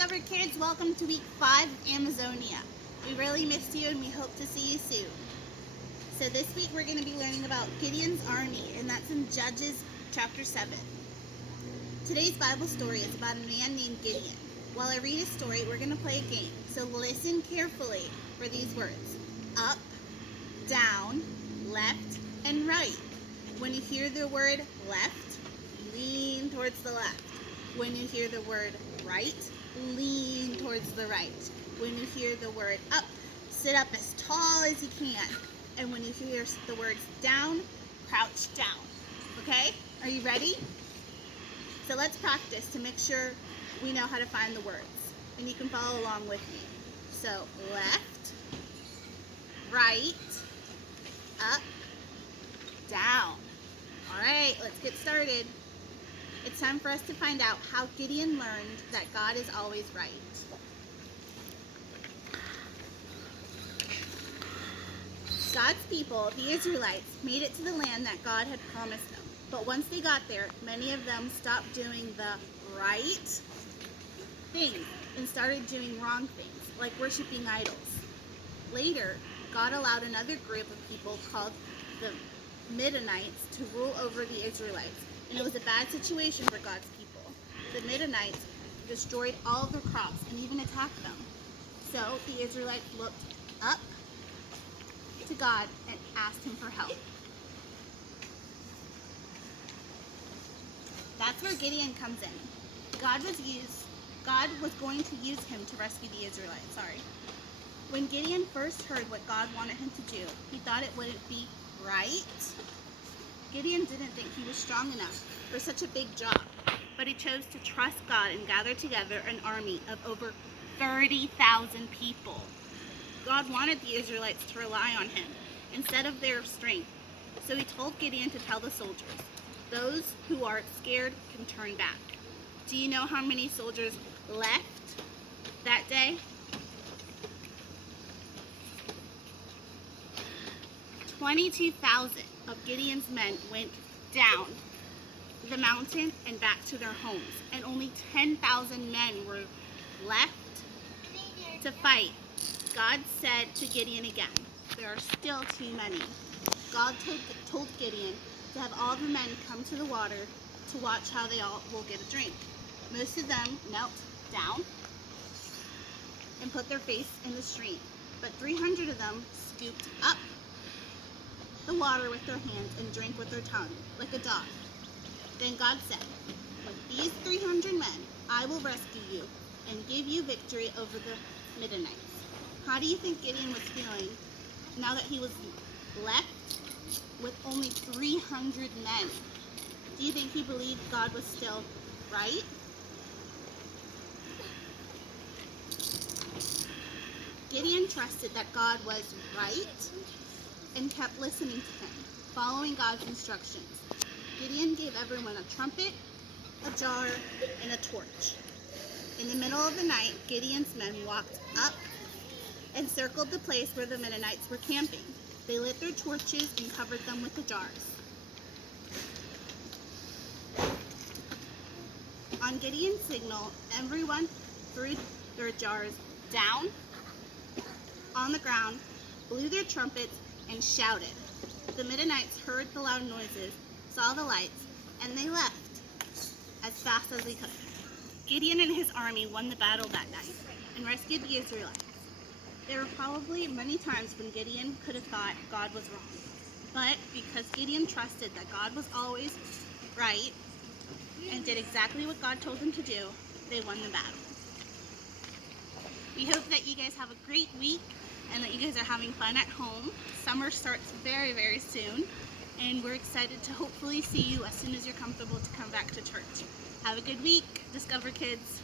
Discover Kids, welcome to week 5 of Amazonia. We really missed you and we hope to see you soon. So this week we're going to be learning about Gideon's army, and that's in Judges chapter 7. Today's Bible story is about a man named Gideon. While I read his story, we're going to play a game. So listen carefully for these words: up, down, left, and right. When you hear the word left, lean towards the left. When you hear the word right, lean towards the right. When you hear the word up, sit up as tall as you can. And when you hear the words down, crouch down. Okay? Are you ready? So let's practice to make sure we know how to find the words. And you can follow along with me. So left, right, up, down. All right, let's get started. It's time for us to find out how Gideon learned that God is always right. God's people, the Israelites, made it to the land that God had promised them. But once they got there, many of them stopped doing the right thing and started doing wrong things, like worshiping idols. Later, God allowed another group of people called the Midianites to rule over the Israelites. And it was a bad situation for God's people. The Midianites destroyed all of their crops and even attacked them. So the Israelites looked up to God and asked him for help. That's where Gideon comes in. God was going to use him to rescue the Israelites. When Gideon first heard what God wanted him to do, he thought it wouldn't be right. Gideon didn't think he was strong enough for such a big job, but he chose to trust God and gather together an army of over 30,000 people. God wanted the Israelites to rely on him instead of their strength, so he told Gideon to tell the soldiers, "Those who are scared can turn back." Do you know how many soldiers left that day? 22,000 of Gideon's men went down the mountain and back to their homes, and only 10,000 men were left to fight. God said to Gideon again, "There are still too many." God told Gideon to have all the men come to the water to watch how they all will get a drink. Most of them knelt down and put their face in the stream, but 300 of them scooped up the water with their hands and drank with their tongue, like a dog. Then God said, "With these 300 men, I will rescue you and give you victory over the Midianites." How do you think Gideon was feeling now that he was left with only 300 men? Do you think he believed God was still right? Gideon trusted that God was right and kept listening to him, following God's instructions. Gideon gave everyone a trumpet, a jar, and a torch. In the middle of the night, Gideon's men walked up and circled the place where the Midianites were camping. They lit their torches and covered them with the jars. On Gideon's signal, everyone threw their jars down on the ground, blew their trumpets, and shouted. The Midianites heard the loud noises, saw the lights, and they left as fast as they could. Gideon and his army won the battle that night and rescued the Israelites. There were probably many times when Gideon could have thought God was wrong, but because Gideon trusted that God was always right and did exactly what God told him to do, they won the battle. We hope that you guys have a great week and that you guys are having fun at home. Summer starts very, very soon, and we're excited to hopefully see you as soon as you're comfortable to come back to church. Have a good week, Discover Kids.